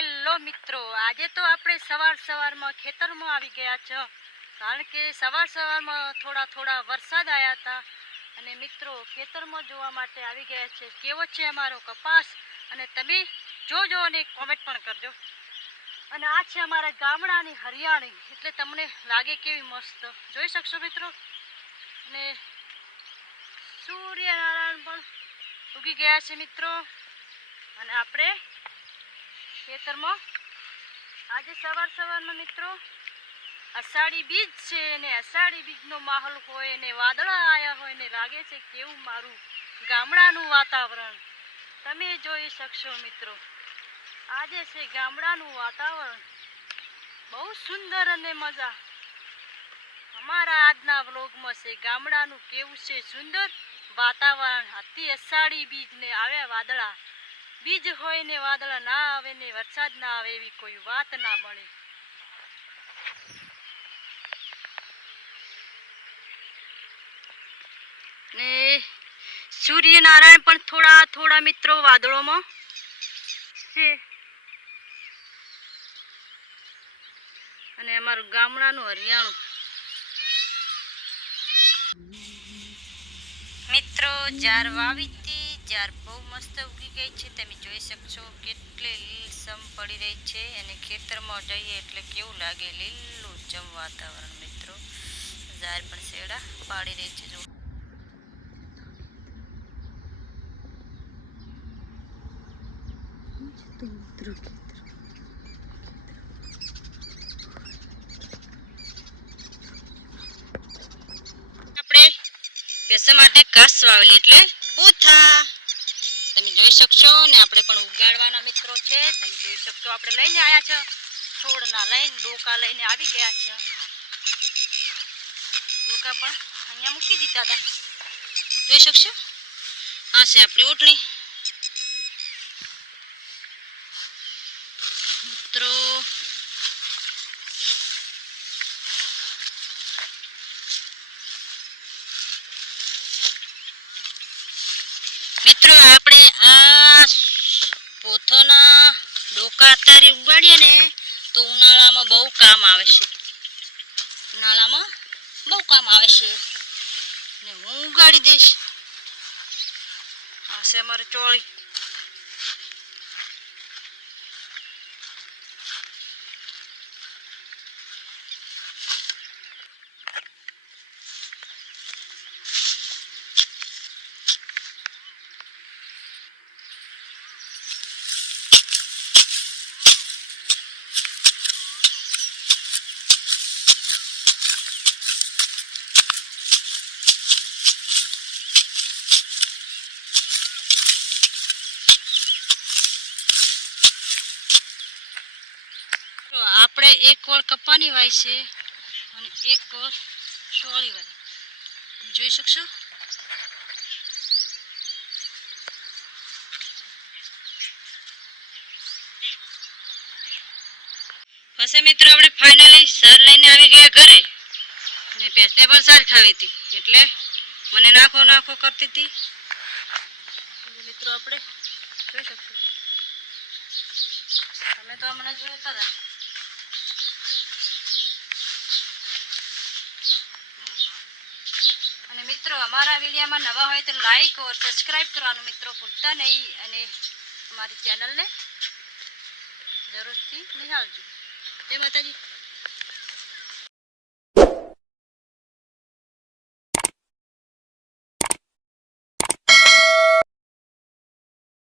Hello મિત્રો, આજે તો આપણે સવારમાં ખેતરમાં આવી ગયા છે. કારણ કે સવારમાં થોડા વરસાદ આવ્યા હતા અને મિત્રો ખેતરમાં જોવા માટે આવી ગયા છે કેવો છે અમારો કપાસ. અને તમે જોજો અને કોમેન્ટ પણ કરજો. અને આ છે અમારા ગામડાની હરિયાળી, એટલે તમને લાગે કેવી મસ્ત જોઈ શકશો મિત્રો. અને સૂર્યનારાયણ પણ ઉગી ગયા છે મિત્રો. અને આપણે ખેતરમાં આજે સવારમાં મિત્રો અષાઢી બીજ છે ને અષાઢી બીજનો માહોલ હોય ને વાદળા આવ્યા હોય ને લાગે છે કેવું મારું ગામડાનું વાતાવરણ તમે જોઈ શકશો મિત્રો. આજે છે ગામડાનું વાતાવરણ બહુ સુંદર અને મજા. અમારા આજના વ્લોગમાં છે ગામડાનું કેવું છે સુંદર વાતાવરણ. અતિ અષાઢી બીજ ને આવ્યા વાદળા, બીજ હોય ને વાદળા ના આવે ને વરસાદ ના આવે એવી કોઈ વાત ના બને. ને સૂર્યનારાયણ પણ થોડા મિત્રો વાદળોમાં છે. અને અમારું ગામડાનું હરિયાણું મિત્રો જાર વાવીતી, જાર બહુ મસ્ત ઉગી ગઈ છે. તમે જોઈ શકશો કેટલી લીલસમ પડી રહી છે. અને ખેતરમાં જઈએ એટલે કેવું લાગે લીલુંછમ વાતાવરણ મિત્રો. જાર પણ શેડા પાડી રહી છે. જો આપણે ભેંસો માટે ઘાસ વાવેલી એટલે પૂથા તમે જોઈ શકશો. ને આપણે પણ ઉગાડવાના મિત્રો છે. તમે જોઈ શકશો આપણે લઈને આવ્યા છે છોડના લઈને ડોકા લઈને આવી ગયા છે. ડોકા પણ અહીંયા મૂકી દીધા હતા જોઈ શકશો. હા છે આપણી ઓટણી મિત્રો. મિત્રો આપણે આ પોથોના ડોકા અત્યારે ઉગાડીએ ને તો ઉનાળામાં બહુ કામ આવે છે. ઉનાળામાં બહુ કામ આવે છે ને હું ઉગાડી દઈશ. આ છે અમારે ચોળી. આપણે એક કોળ કપાની વાય છે અને એક કોળ ચોળી વાય જોઈ શકશો. પછી મિત્રો આપણે ફાઇનલી સાર લઈને આવી ગયા ઘરે. અને ભેંસને પણ સાર ખાવી હતી એટલે મને નાખો કરતી હતી મિત્રો. આપણે જોઈ શકશો. તમે તો અમને જોતા હતા. અને મિત્રો અમારા વિડીયોમાં નવા હોય તો લાઈક और સબસ્ક્રાઇબ કરવાનું મિત્રો ભૂલતા નહીં. અને અમારી ચેનલને જરૂરથી નિહાળજો. જય માતાજી.